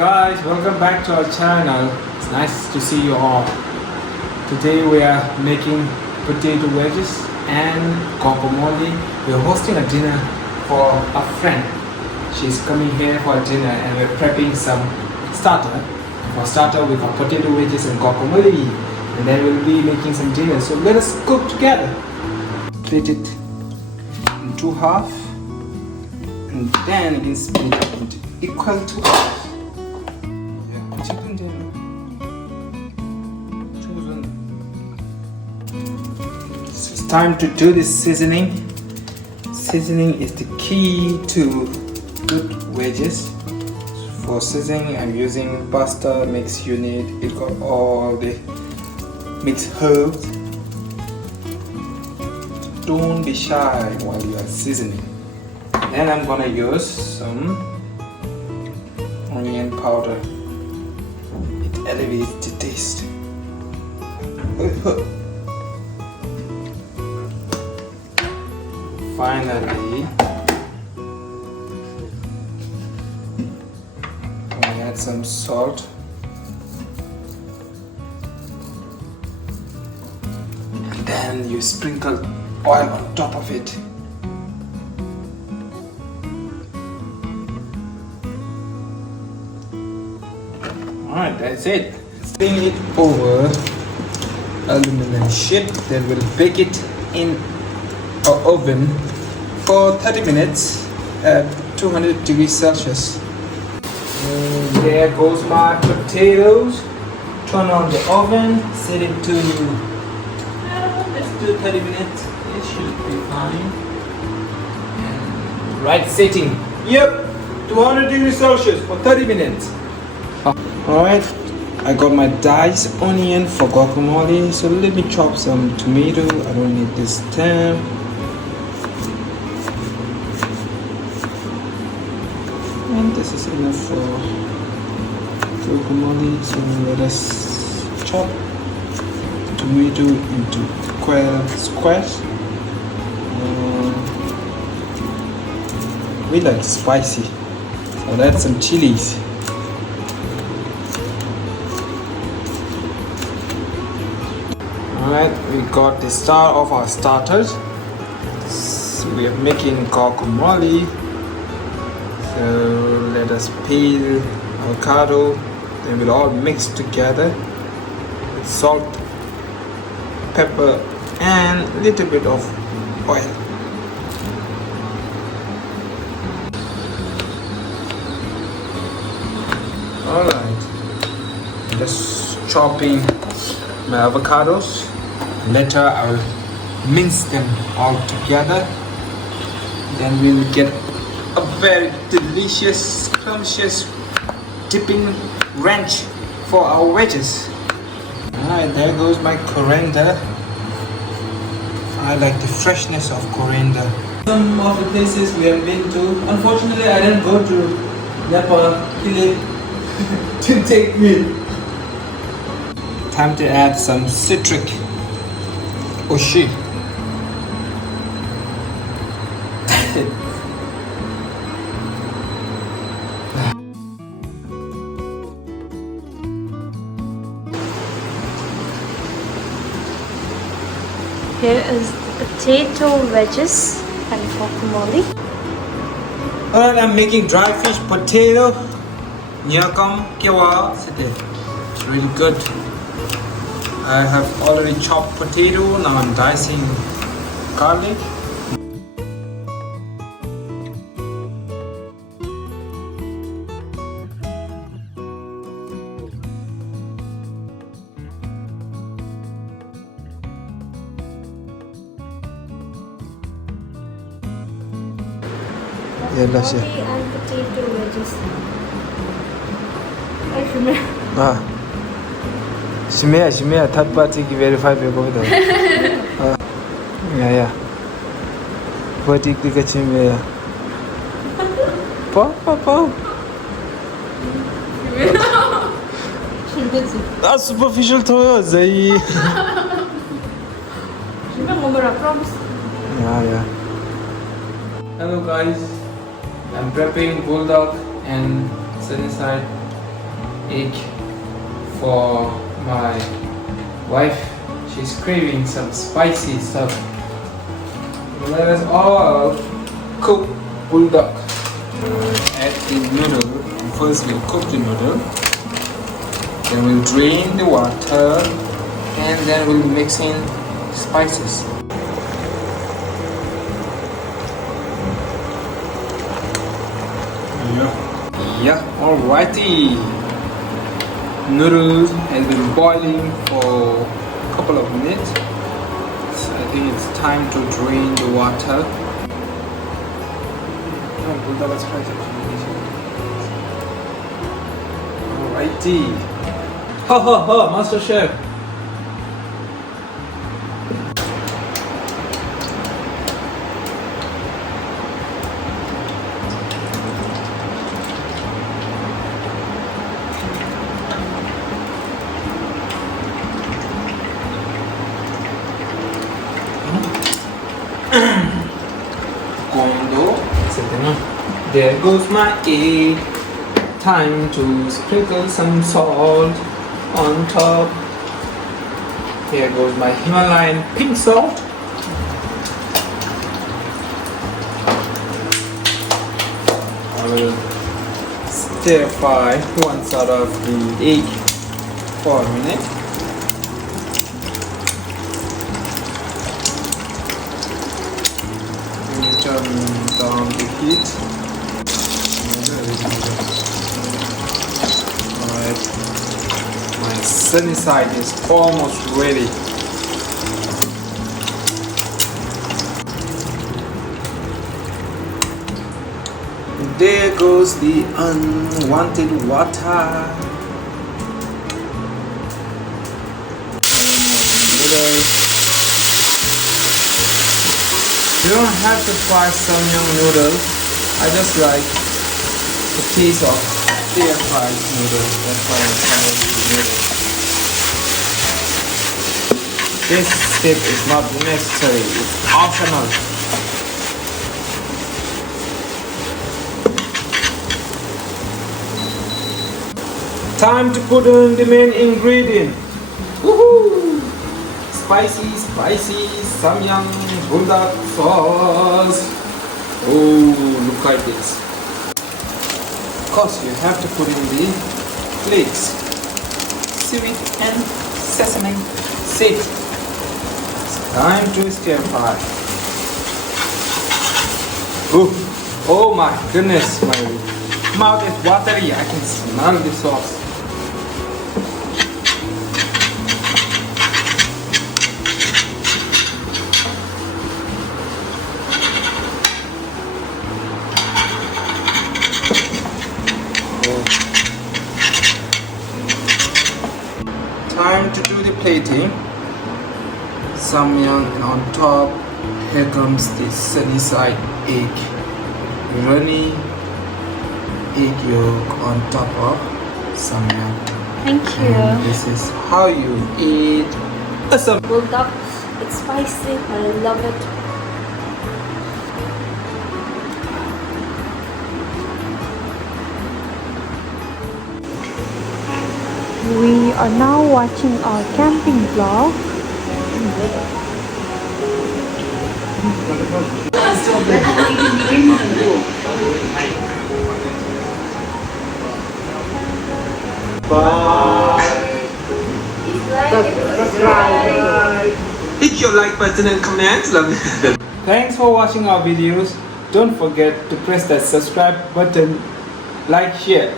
guys, welcome back to our channel. It's nice to see you all. Today we are making potato wedges and guacamole. We are hosting a dinner for a friend. She's coming here for dinner and we're prepping some starter. For starter we got potato wedges and guacamole, and then we'll be making some dinner. So let us cook together. Split it into half and then you can split it into equal to half. Yeah, chicken dinner. So it's time to do this seasoning. Seasoning is the key to good wedges. For seasoning, I'm using pasta mix unit. It got all the mixed herbs. Don't be shy while you are seasoning. Then I'm gonna use some onion powder. It elevates the taste. Finally, I add some salt. And then you sprinkle oil on top of it. Alright, that's it. Spin it over aluminum sheet. Then we'll bake it in our oven for 30 minutes at 200 degrees Celsius. And there goes my potatoes. Turn on the oven, set it to let's do 30 minutes. It should be fine. And right setting. Yep, 200 degrees Celsius for 30 minutes. Alright, I got my diced onion for guacamole, so let me chop some tomato. I don't need this stem. And this is enough for guacamole, so let us chop tomato into squares. We like spicy, so that's some chilies. Alright, we got the start of our starters. So we are making guacamole. So let us peel avocado. Then we'll all mix together with salt, pepper, and a little bit of oil. Alright, just chopping my avocados. Later I will mince them all together. Then we will get a very delicious, scrumptious dipping ranch for our wedges. Alright, there goes my coriander. I like the freshness of coriander. Some of the places we have been to, unfortunately I didn't go to Nepal. He didn't take me. Time to add some citric oshi. Here is the potato wedges and guacamole. Alright, I'm making dry fish potato. Nyakam kewa sete. It's really good. I have already chopped potato. Now I'm dicing garlic. Guacamole and potato wedges. Shimea, third party ki verify pe ko do. Yeah. Vertically ka shimea. Pa. That's superficial to zai. Yeah. Hello guys. I'm prepping bulldog and sunny side egg for my wife. She's craving some spicy stuff. Let us all cook bulldog. Add the noodle. First we'll cook the noodle. Then we'll drain the water. And then we'll mix in spices. Yeah, alrighty. Noodles has been boiling for a couple of minutes. So I think it's time to drain the water. Alrighty. Ha ha ha, Master Chef. There goes my egg. Time to sprinkle some salt on top. Here goes my Himalayan pink salt. I will stir fry one side of the egg for a minute. Turn down the heat. Alright, my sunny side is almost ready. There goes the unwanted water. You don't have to fry samyang noodles. I just like the taste of air fried noodles. That's why I'm trying to do it. This step is not necessary. It's optional. Time to put in the main ingredient. Woohoo! Spicy samyang bulldog sauce. Oh, look like this. Of course, you have to put in the flakes, seaweed and sesame seeds. It's time to stir fry. Oh my goodness, my mouth is watery. I can smell the sauce. Time to do the plating. Samyang on top. Here comes the sunny side egg. Runny egg yolk on top of samyang. Thank you. And this is how you eat a Bulldog. It's spicy. I love it. We are now watching our camping vlog. Hit your like button and comment. Thanks for watching our videos. Don't forget to press that subscribe button, like, share.